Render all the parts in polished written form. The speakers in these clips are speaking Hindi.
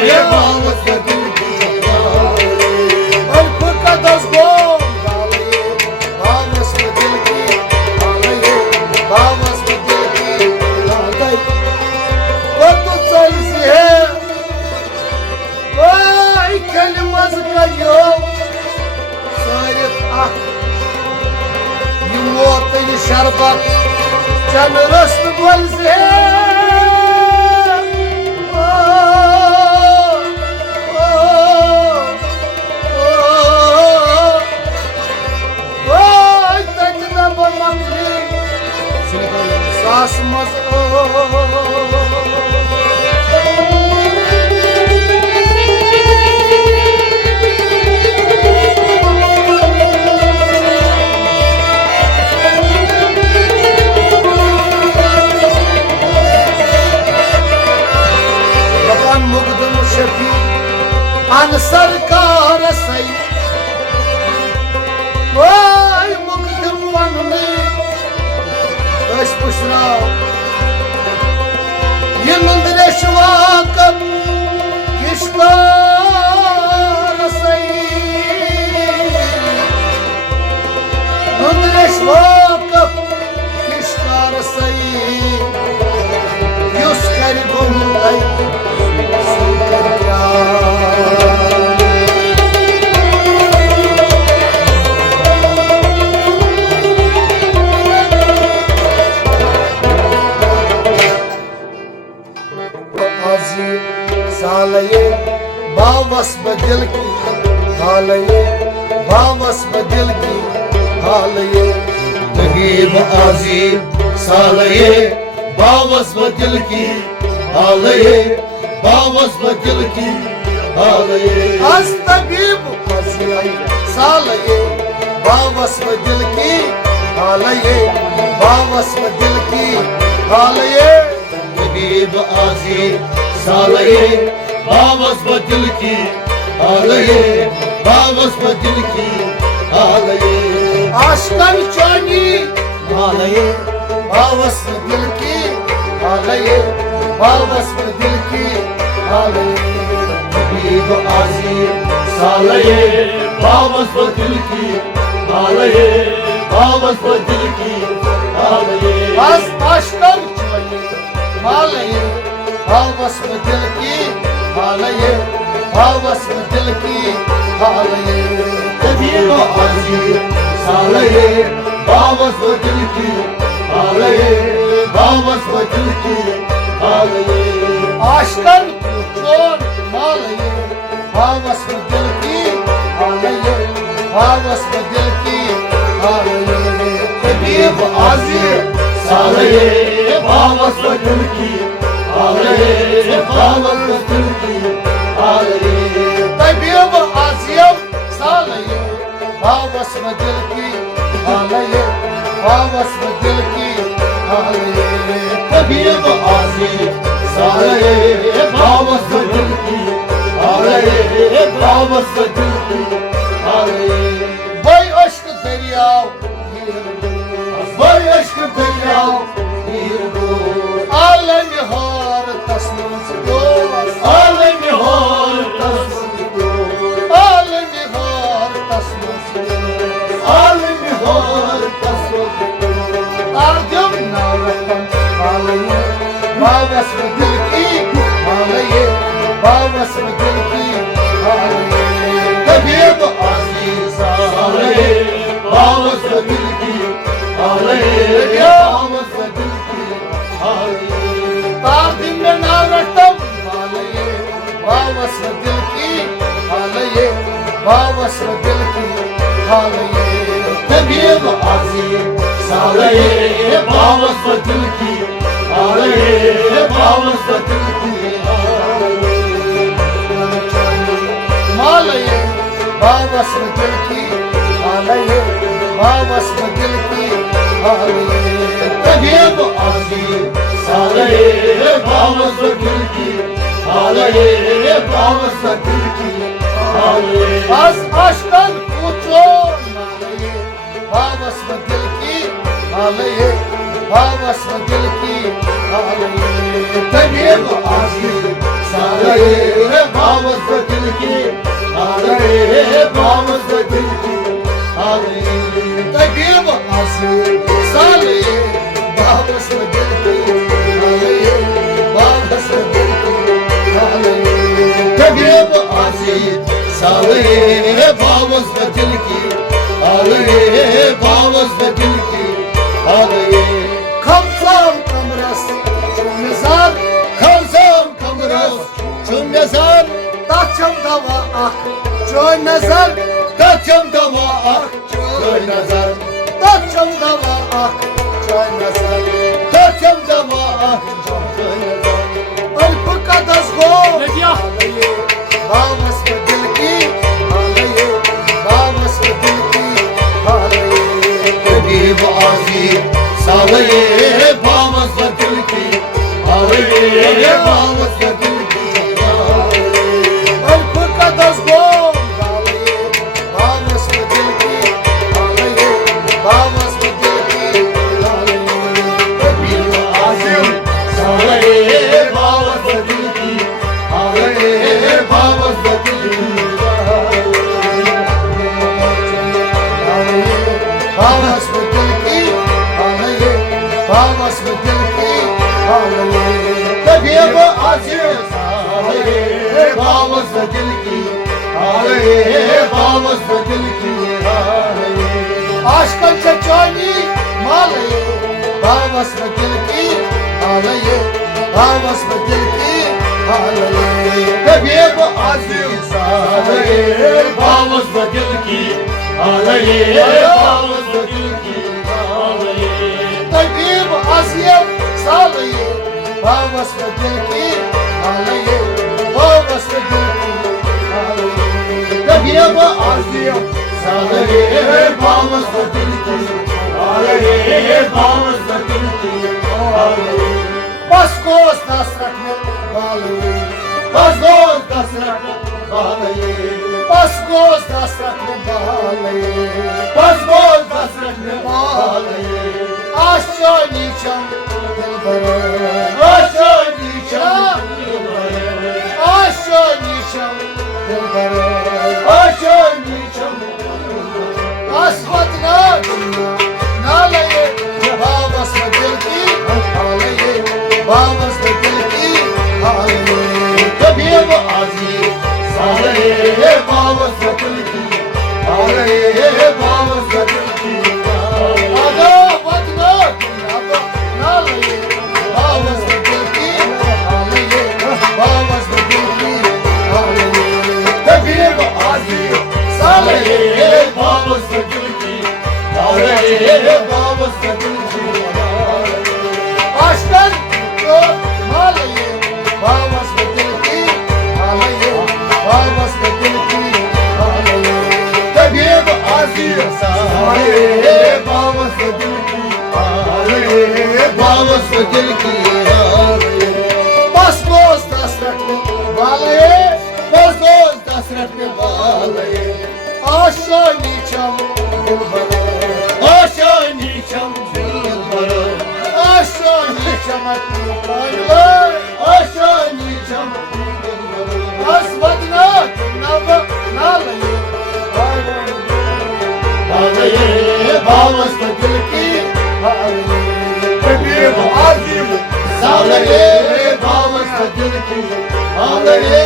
ये बावस दिल की अल्प कदस गोम डाले बावस दिल की डाले बावस दिल की डाले वो तो चल सी है ओए कलमस का यो सारित आख ये मोत ये शरबत चन रस्त बोल से सास मज दपान मुकदम शफी अन सरकार सही ओए मुकदम बनने दश पुशराव ये नंदरेश वाकब किश्तार सही नंदरेश वाकब किश्तार सही युस कर गुंडई कर सालये बावस बदिल की हालये बावस बदिल की हालये नगीब आजी सालये बावस दिल की हालये बावस दिल की हालये अस्तगीब आजी सालये बावस बदिल की हालये बावस बदिल की हालये नगीब आजी सालये बावस दिल की हालये बावस दिल की हालये आशकन चोनी हालये बावस दिल की हालये बावस दिल की हालये नगीब आजी सालये बावस दिल की हालये बावस दिल की हालये बस आशकन चोनी हालये बावस दिल की हालये बावस दिल की हालये नगीब आजी सालये बावस दिल की हालये बावस दिल की हालये आशकन चोन हालये बावस दिल की हालये बावस दिल की हालये नगीब आजी सालये बावस दिल की हालये बावस दिल की हालये तबीब आसियम सालये बावस दिल की हालये बावस दिल की हालये तबीब आजी सालये बावस दिल की हालये बावस दिल की हालये वही अश्क दरियाव वही अश्क दरियाव आलम हार तस्मस दोस्त आलम हार तस्मस आलम हार तस्मस आलम हार तस्मस आजम नारकम हालये बावस दिल की हालये बावस दिल की हालये तबीब आजी सालये बावस दिल की हालये बावस दिल की हालये तार दिन में नारकम हालये बावस दिल की हालये बावस दिल की हालये तबीब आजी सालये बावस दिल की हालये बावस दिल की हालये मालये बावस दिल की हालये बावस दिल की हालये तबीब आजी सालये बावस दिल की हालये बावस दिल की हालये बस अश्कन पूछो मालये बावस दिल की हालये बावस दिल की हालये तबीब आजी साले बावस दिल की साले बावस दिल की साले तगीब आसी साले बावस दिल की साले बावस दिल की साले तगीब आसी साले बावस दिल की साले बावस दिल की साले Kamsam kamras Çömezar Kalsam kamras çömezar Taçam dava ah Çömezar Kaçam dava ak köy nazar Taçam dava ah Çömezar Kaçam dava ak köy nazar Alpı kadas go Legia. Bamas ke dil ki Halaye Bamas ke dil ki Halaye Tagib azi Salaye Bamas dil ki Alaye Bamas dil ki Alpı kadas go Halaye Bamas ke dil ki Halaye Bamas ke dil ki Halaye Tagib azi Salaye Bamas dil ki Alaye Bamas dil ki Bamas ke dil ki Halaye Bamas ke dil ki Halaye Tagib azi Salaye Bamas dil ki Alaye Bamas dil ki Aşkın çeçani malaye Bamas ke dil ki Halaye Bamas ke dil ki Halaye Tagib azim salaye Bamas dil ki Alaye Bamas dil ki Tabib asiyem salaye Bamas ke dil ki Halaye Bamas ke dil ki Halaye Tagib azim salaye Bamas dil ki Alaye Bamas dil ki Baskos nasrakne bağlayı Bazgoz kasrak bağlayı Baskos nasrakne bağlayı Bazgoz kasrak bağlayı Aşçı niçam dilbere Aşağı dikşan Aşçı niçam dilbere Aşağı dikşan Asfadına dünya Nalaye Babas ve dilki Halaye Babas ve dilki Halaye Tagib azim salaye Bamas dil ki Alaye Bamas dil ki Ada vadına dünya Nalaye Babas ve dilki Halaye Babas ve dilki Halaye Tagib azim salaye Bamas dil ki Alaye Bamas dil ki Aşkın yok Halaye Babas ve dilki Halaye Babas ve dilki Halaye Tagib azim salaye Bamas dil ki Alaye Bamas dil ki Baskos tasraklı Bağlayı Bazgoz kasrak bağlayı Aşağı niçam dilbere Aşağı dikşan dilbara Aşağı niçam dilbere Aşağı dikşan Asfadına nava Nalayı Alaye Bamas dil ki Tagib azim salaye Bamas dil ki Alaye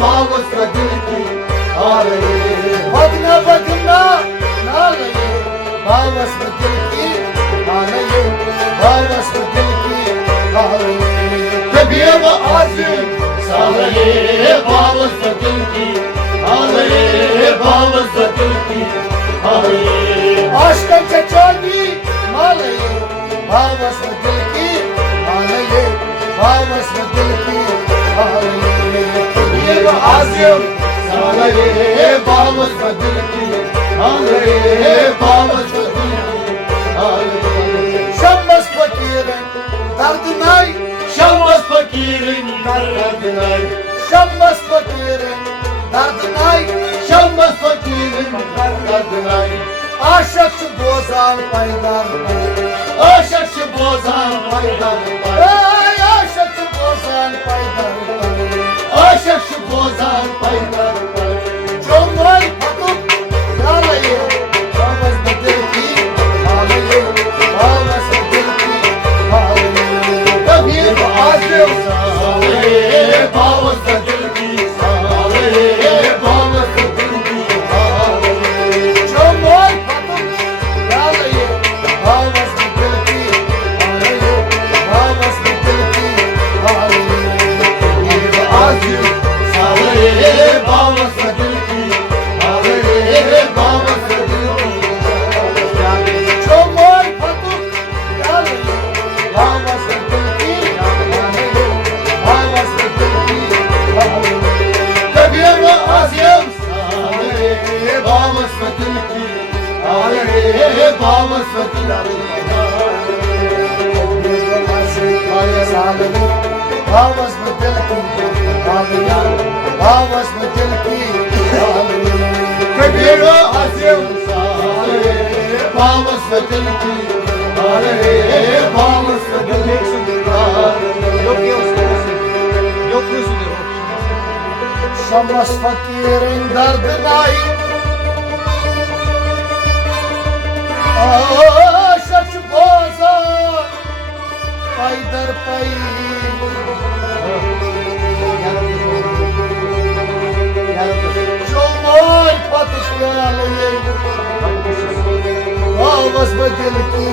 Bamas dil ki Alaye Vadına vadına Nalayı Babas ve dilki Halaye Babas ve dilki Halaye Tagib azim salaye Bamas dil ki Alaye Bamas dil ki Alaye Aşkın çeçani Malayı Babas ve dilki Halaye Babas ve dilki Halaye Tagib azim salaye Bamas dil ki Alaye Bamas dil ki Alaye Şammas fakirin Dardınay Şammas fakirin derdinay Şammas fakirin Dardınay Şammas fakirin derdinay Aşakçı bozan paydar Aşakçı bozan paydan pay Ay aşakçı bozan paydar bozar paylar Çomay patuk yalayı Bağmaz mı dil ki ağlayı Bağmaz mı dil ki ağlayı Kabir azim sağlayı Bağmazsa dil ki sağlayı Bağmazsa dil ki sağlayı Çomay patuk yalayı Bağmaz mı dil ki ağlayı Bağmaz mı dil ki ağlayı Kabir azim sağlayı Bağmazsa dil ki sağlayı Bağmazsa dil ki Çomay patuk yalayı Bağmaz mı dil ki ağlayı Bağmaz mı dil ki ağlayı Kabir azim sağlayı Bağmazsa dil ki sağlayı Bağmazsa dil ki Bağmaz mı dil ki ağlayı Bağmaz mı dil ki ağlayı Kabir azim sağlayı Bağmazsa dil ki sağlayı Bağmazsa dil ki Şamlas fakirin derdine Şaş bozar Pay dar pay Çolmay patuk yalayı Bağmaz mı dil ki